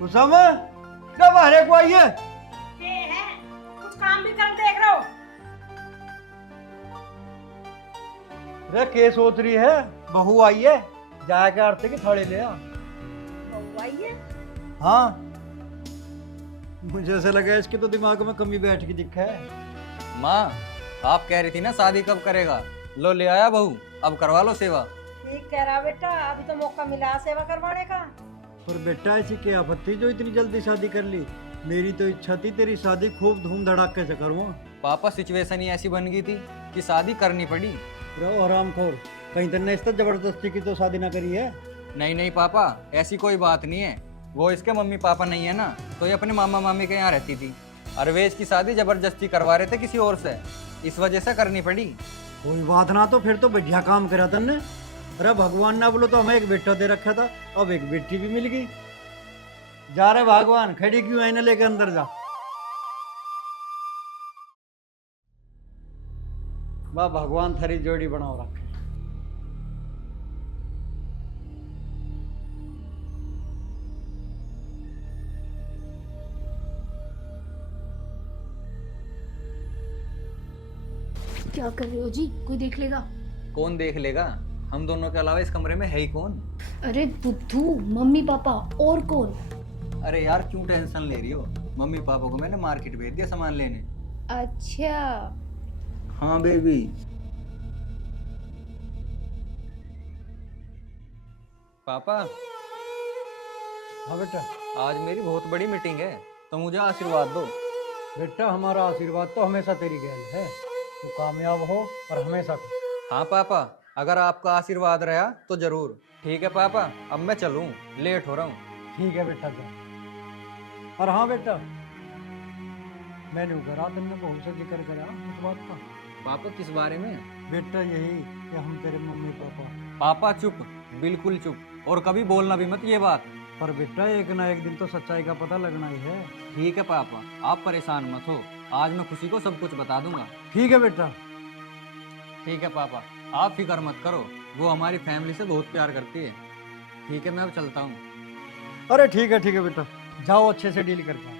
कुसुम कब हरे को आई है? है कुछ काम भी कर देख रहे हो। अरे के सोच रही है? बहू आई है, जाके आरती की थाली ले आ। बहू आई है? हाँ, मुझे ऐसा लगा इसके तो दिमाग में कमी बैठ के दिखा है। माँ, आप कह रही थी ना शादी कब करेगा। लो ले आया बहू, अब करवा लो सेवा। ठीक कह रहा बेटा, अभी तो मौका मिला सेवा करवाने का। पर बेटा ऐसी क्या आपत्ति जो इतनी जल्दी शादी कर ली? मेरी तो इच्छा थी तेरी शादी खूब धूम धड़ाके से करूँ। पापा सिचुएशन ही ऐसी बन गई थी कि शादी करनी पड़ी। रहो हरामखोर, कहीं तेने इस तरह जबरदस्ती की तो शादी ना करी है? नहीं नहीं पापा, ऐसी कोई बात नहीं है। वो इसके मम्मी पापा नहीं है ना, तो ये अपने मामा मामी के यहाँ रहती थी। अरवेज की शादी जबरदस्ती करवा रहे थे किसी और से, इस वजह से करनी पड़ी। कोई बात ना, तो फिर तो बढ़िया काम करा तन्ने। अरे भगवान ना बोलो तो हमें एक बेटा दे रखा था, अब एक बेटी भी मिल गई। जा रहे भगवान, खड़ी क्यों है? ना लेके अंदर जा। वाह भगवान थारी जोड़ी बनाओ रखे। क्या कर रहे हो जी? कोई देख लेगा? कौन देख लेगा? हम दोनों के अलावा इस कमरे में है ही कौन? अरे बुद्धू, मम्मी पापा और कौन? अरे यार क्यों टेंशन ले रही हो? मम्मी पापा को मैंने मार्केट भेज दिया सामान लेने। अच्छा, हाँ बेबी। पापा, हाँ बेटा। आज मेरी बहुत बड़ी मीटिंग है, तो मुझे आशीर्वाद दो। बेटा हमारा आशीर्वाद तो हमेशा तेरी गैल है, तू कामयाब हो और हमेशा। हाँ पापा, अगर आपका आशीर्वाद रहा तो जरूर। ठीक है पापा, अब मैं चलूँ, लेट हो रहा हूँ। ठीक है बेटा जा। और हाँ बेटा, मैंने करा तुमने बहू से जिक्र करा इस बात का? पापा किस बारे में? बेटा यही कि हम तेरे मम्मी पापा। पापा चुप, बिल्कुल चुप, और कभी बोलना भी मत ये बात। पर बेटा एक ना एक दिन तो सच्चाई का पता लगना ही है। ठीक है पापा, आप परेशान मत हो, आज मैं खुशी को सब कुछ बता दूंगा। ठीक है बेटा। ठीक है पापा, आप फिक्र मत करो, वो हमारी फैमिली से बहुत प्यार करती है। ठीक है, मैं अब चलता हूँ। अरे ठीक है बेटा, जाओ अच्छे से डील करके आओ।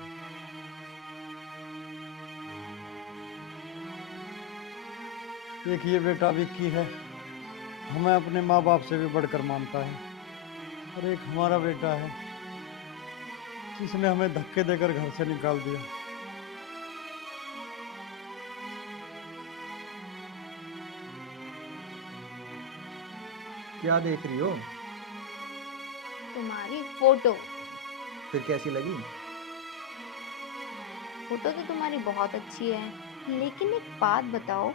देखिए बेटा विक्की है, हमें अपने माँ बाप से भी बढ़कर मानता है, और एक हमारा बेटा है जिसने हमें धक्के देकर घर से निकाल दिया। क्या देख रही हो? तुम्हारी फोटो। फिर कैसी लगी? फोटो तो तुम्हारी बहुत अच्छी है, लेकिन एक बात बताओ,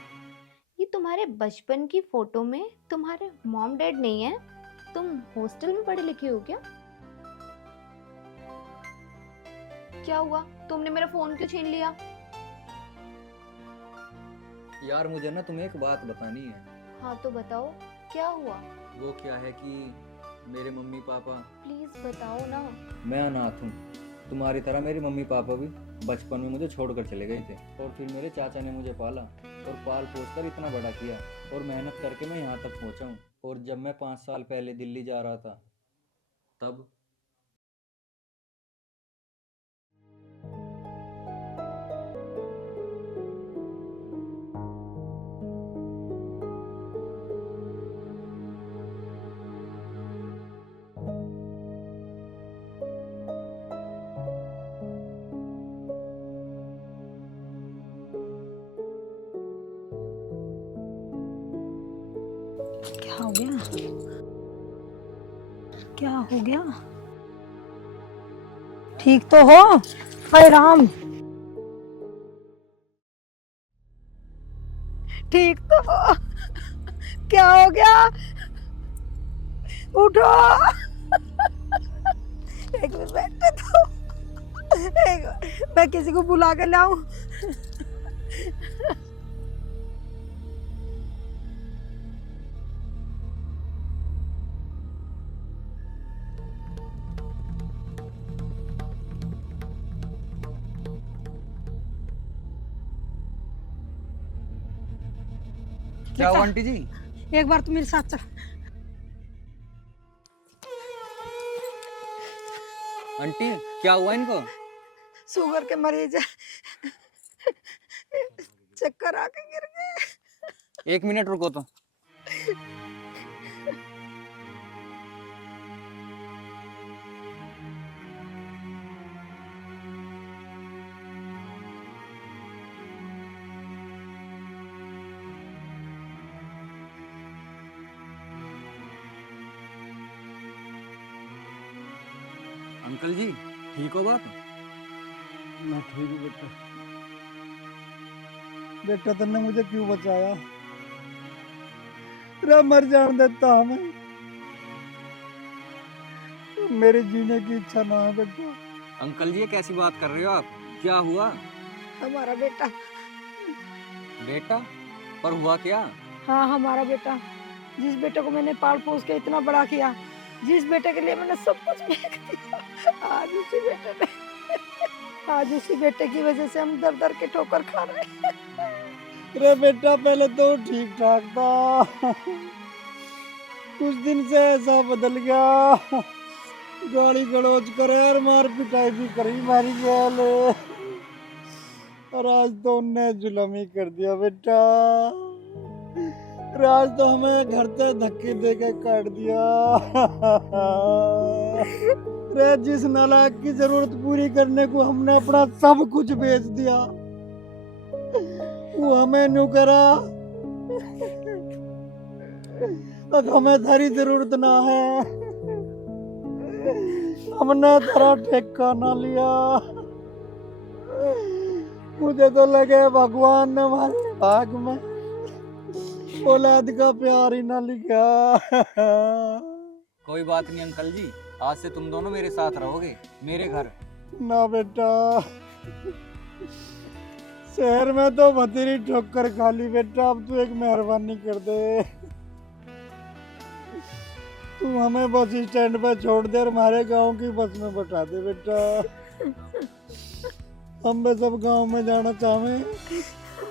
ये तुम्हारे बचपन की फोटो में तुम्हारे मॉम डैड नहीं है? तुम हॉस्टल में पढ़े लिखे हो क्या? क्या हुआ? तुमने मेरा फोन क्यों छीन लिया? यार मुझे ना तुम्हें एक बात बतानी है। हाँ तो बताओ, क्या हुआ? वो क्या है कि मेरे मम्मी पापा। प्लीज बताओ ना। मैं अनाथ हूँ, तुम्हारी तरह मेरे मम्मी पापा भी बचपन में मुझे छोड़कर चले गए थे, और फिर मेरे चाचा ने मुझे पाला और पाल पोस कर इतना बड़ा किया, और मेहनत करके मैं यहाँ तक पहुँचा हूँ। और जब मैं 5 साल पहले दिल्ली जा रहा था, तब क्या हो गया? क्या हो गया? ठीक तो हो? हाय राम, ठीक तो हो? क्या हो गया? उठो। एक मिनट बैठे तो, मैं किसी को बुला कर लाऊं? क्या हुआ आंटी जी? एक बार तुम मेरे साथ चल। आंटी क्या हुआ इनको? शुगर के मरीज है, चक्कर आके गिर गए। 1 मिनट रुको तो। अंकल जी ठीक हो बाप? मैं ठीक हूँ बेटा। बेटा तुमने मुझे क्यों बचाया? रे मर जान देता हमें, मेरे जीने की इच्छा ना है बेटा। अंकल जी ये कैसी बात कर रहे हो आप? क्या हुआ? हमारा बेटा, बेटा? पर हुआ क्या? हाँ हमारा बेटा, जिस बेटे को मैंने पाल पोस के इतना बड़ा किया, जिस बेटे के लिए मैंने सब कुछ फेंक दिया, आज उसी बेटे की वजह से हम दर दर के ठोकर खा रहे हैं। अरे बेटा पहले तो ठीक ठाक था, कुछ दिन से ऐसा बदल गया, गाली गलौज करे और मार पिटाई भी करी मारी गैल, और आज तो उनने जुल्म ही कर दिया बेटा। और आज तो हमें घर से धक्के दे के काट दिया। रे जिस नालायक की जरूरत पूरी करने को हमने अपना सब कुछ बेच दिया, वो हमें न्यू करा। अब हमें थारी जरूरत ना है, हमने तेरा ठेका ना लिया। मुझे तो लगे भगवान ने हमारे भाग में औलाद का प्यार ही ना लिखा। कोई बात नहीं अंकल जी, आज से तुम दोनों मेरे साथ रहोगे मेरे घर। ना बेटा, शहर में तो बतेरी ठोकर खा ली बेटा, अब तू एक मेहरबानी कर दे, तू हमें बस स्टैंड पे छोड़ दे और हमारे गांव की बस में बैठा दे बेटा। हम भी सब गांव में जाना चाहें,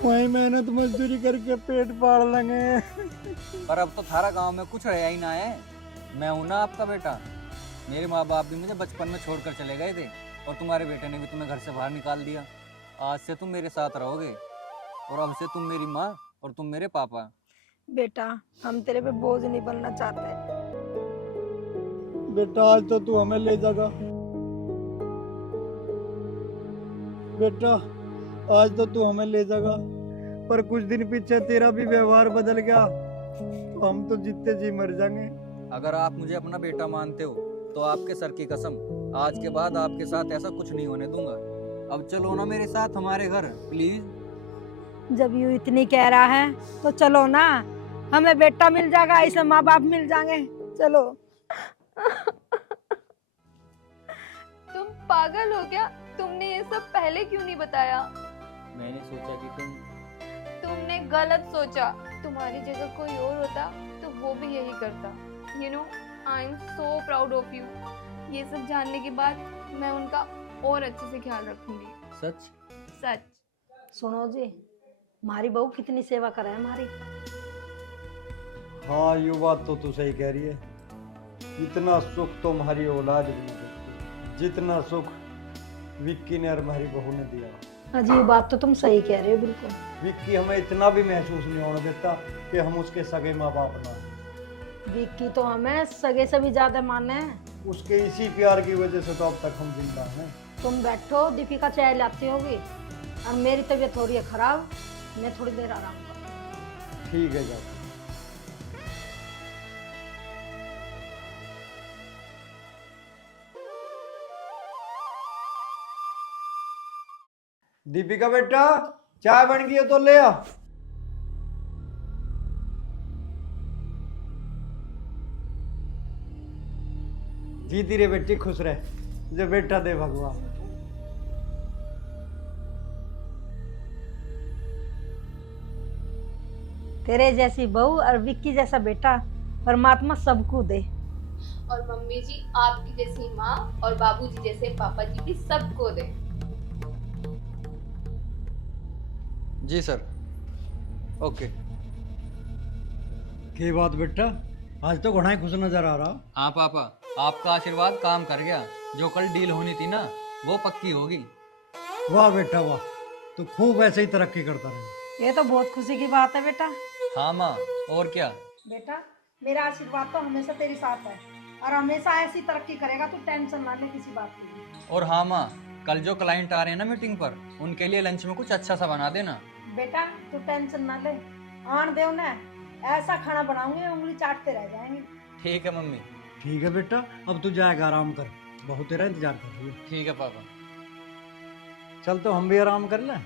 वहीं मेहनत मजदूरी करके पेट पाल लेंगे। पर अब तो थारा गांव में कुछ रहा ही ना है। मैं हूं ना आपका बेटा। मेरे माँ बाप भी मुझे बचपन में छोड़कर चले गए थे, और तुम्हारे बेटे ने भी तुम्हें घर से बाहर निकाल दिया। आज से तुम मेरे साथ रहोगे, और अब से तुम मेरी माँ और तुम मेरे पापा। बेटा हम तेरे पे बोझ नहीं बनना चाहते। बेटा आज तो तू हमें ले जाएगा, बेटा आज तो तू हमें ले जाएगा, पर कुछ दिन पीछे तेरा भी व्यवहार बदल गया तो हम तो जीते जी मर जाएंगे। अगर आप मुझे अपना बेटा मानते हो तो आपके सर की कसम, आज के बाद आपके साथ ऐसा कुछ नहीं होने दूंगा। अब चलो ना मेरे साथ हमारे घर प्लीज। जब यू इतनी कह रहा है तो चलो ना, हमें बेटा मिल जाएगा, ऐसे माँ बाप मिल जाएंगे, चलो। तुम पागल हो क्या? तुमने ये सब पहले क्यों नहीं बताया? मैंने सोचा कि तुमने गलत सोचा। तुम्हारी जगह कोई और होता तो वो भी यही करता। You know, I am so proud of you. ये सब जानने के बाद मैं उनका और अच्छे से ख्याल रखूंगी। सच सच। सुनो जी, हमारी बहू कितनी सेवा करे हमारी। हाँ ये बात तो तू सही कह रही है, इतना सुख तो हमारी औलाद भी नहीं देती जितना सुख विक्की ने और हमारी बहू ने दिया। हाँ जी, ये बात तो तुम सही कह रहे हो बिल्कुल। विक्की हमें इतना भी महसूस नहीं होने देता कि हम उसके सगे माँ बाप ना हैं। विक्की तो हमें सगे से भी ज्यादा माने हैं। उसके इसी प्यार की वजह से तो अब तक हम जिंदा हैं। तुम बैठो, दीपिका चाय लाती होगी, और मेरी तबीयत हो रही है खराब, मैं थोड़ी देर आराम करूँ। ठीक है जाओ। दीपिका बेटा चाय बन गई है तो ले आ। जीती रे बेटी, खुश रहे, जो बेटा दे भगवान। तेरे जैसी बहू और विक्की जैसा बेटा परमात्मा सबको दे। और मम्मी जी आपकी जैसी माँ और बाबूजी जैसे पापा जी भी सबको दे। जी सर। ओके। की बात बेटा, आज तो घना ही खुश नजर आ रहा। हाँ पापा, आपका आशीर्वाद काम कर गया। जो कल डील होनी थी ना वो पक्की होगी। वाह बेटा वाह, तू खूब ऐसे ही तरक्की करता रहे। ये तो बहुत खुशी की बात है बेटा। हाँ माँ, और क्या। बेटा मेरा आशीर्वाद तो हमेशा तेरे साथ है और हमेशा ऐसी तरक्की करेगा, तू टेंशन ना ले किसी बात की। और हाँ माँ, कल जो क्लाइंट आ रहे हैं ना मीटिंग पर, उनके लिए लंच में कुछ अच्छा सा बना देना। बेटा तू टेंशन ना ले, आन दे उन्हें, ऐसा खाना बनाऊंगी उंगली चाटते रह जाएंगे। ठीक है मम्मी। ठीक है बेटा, अब तू जाएगा आराम कर, बहुत तेरा इंतजार कर रही है। ठीक है पापा। चल तो हम भी आराम कर लें।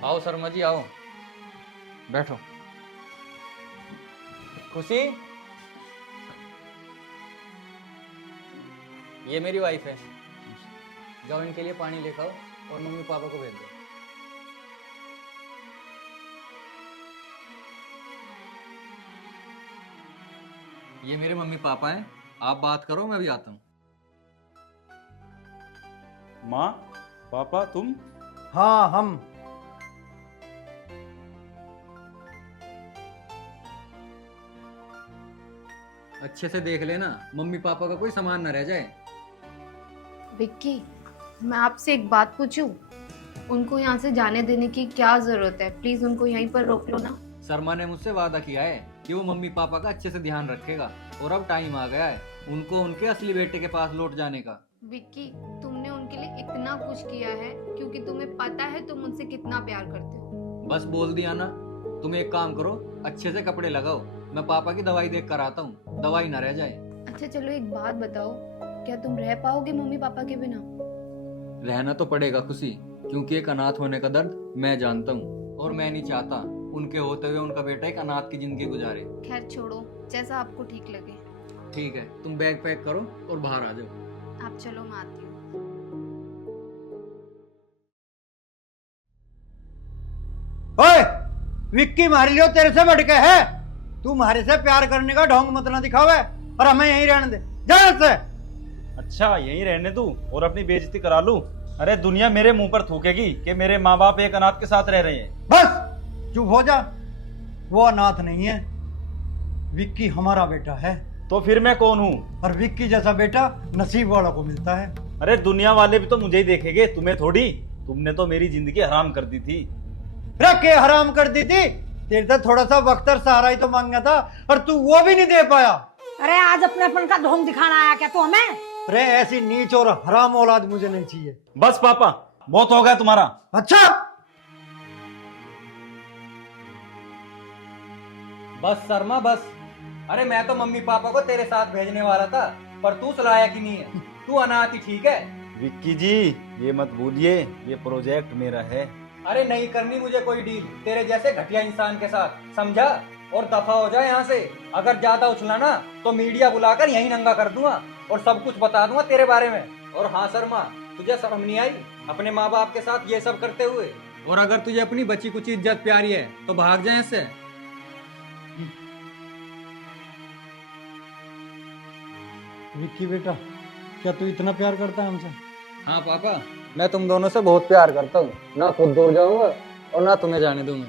आओ शर्मा जी आओ, बैठो। खुशी, ये मेरी वाइफ है। जाओ इनके लिए पानी लेकर आओ और मम्मी पापा को भेज दो। ये मेरे मम्मी पापा हैं, आप बात करो, मैं भी आता हूँ। माँ, पापा, तुम? हाँ हम। अच्छे से देख लेना, मम्मी पापा का कोई सामान न रह जाए। विक्की, मैं आपसे एक बात पूछूं? उनको यहाँ से जाने देने की क्या जरूरत है? प्लीज उनको यहीं पर रोक लो ना। शर्मा ने मुझसे वादा किया है कि वो मम्मी पापा का अच्छे से ध्यान रखेगा, और अब टाइम आ गया है उनको उनके असली बेटे के पास लौट जाने का। विक्की, तुमने उनके लिए इतना कुछ किया है क्योंकि तुम्हें पता है तुम उनसे कितना प्यार करते हो। बस बोल दिया ना। तुम एक काम करो, अच्छे से कपड़े लगाओ, मैं पापा की दवाई देख कर आता हूँ, दवाई ना रह जाए। अच्छा चलो एक बात बताओ, क्या तुम रह पाओगे मम्मी पापा के बिना? रहना तो पड़ेगा खुशी, क्योंकि एक अनाथ होने का दर्द मैं जानता हूँ, और मैं नहीं चाहता उनके होते हुए उनका बेटा एक अनाथ की जिंदगी गुजारे। खैर छोड़ो, जैसा आपको ठीक लगे। ठीक है, तुम बैग पैक करो और बाहर आ जाओ। आप चलो, मैं आती हूँ। ओए, विक्की मारी लियो तेरे से बढ़ के है। तू हमारे से प्यार करने का ढोंग मत ना दिखावे और हमें यहीं रहने दे, जा यहाँ से। अच्छा, यहीं रहने दूं और अपनी बेइज्जती करा लूं? अरे दुनिया मेरे मुंह पर थूकेगी कि मेरे माँ बाप एक अनाथ के साथ रह रहे हैं। बस चुप हो जा, वो अनाथ नहीं है, विक्की हमारा बेटा है। तो फिर मैं कौन हूँ? और विक्की जैसा बेटा नसीब वालों को मिलता है। अरे दुनिया वाले भी तो मुझे ही देखेंगे, तुम्हें थोड़ी। तुमने तो मेरी जिंदगी हराम कर दी थी। रखे हराम कर दी थी, तेरे से थोड़ा सा वक्त और सहारा ही तो मांगा था और तू वो भी नहीं दे पाया। अरे आज अपने अपन का ढोंग दिखाना आया क्या तू हमें? अरे ऐसी नीच और हराम औलाद मुझे नहीं चाहिए। बस पापा, बहुत हो गया तुम्हारा। अच्छा बस शर्मा बस। अरे मैं तो मम्मी पापा को तेरे साथ भेजने वाला था, पर तू लायक ही नहीं है, तू अनाथ ही ठीक है। विक्की जी, ये मत भूलिए, ये प्रोजेक्ट मेरा है। अरे नहीं करनी मुझे कोई डील तेरे जैसे घटिया इंसान के साथ, समझा? और दफा हो जाए यहाँ से। अगर ज्यादा उछला ना तो मीडिया बुलाकर यहीं नंगा कर दूंगा और सब कुछ बता दूंगा तेरे बारे में। और हाँ शर्मा, तुझे शर्म नहीं आई अपने माँ बाप के साथ ये सब करते हुए? और अगर तुझे अपनी बची कुछ इज्जत प्यारी है तो भाग जाए इससे। विक्की बेटा, क्या तू इतना प्यार करता है हमसे? हाँ पापा, मैं तुम दोनों से बहुत प्यार करता हूँ, ना खुद दूर जाऊंगा और ना तुम्हें जाने दूंगा।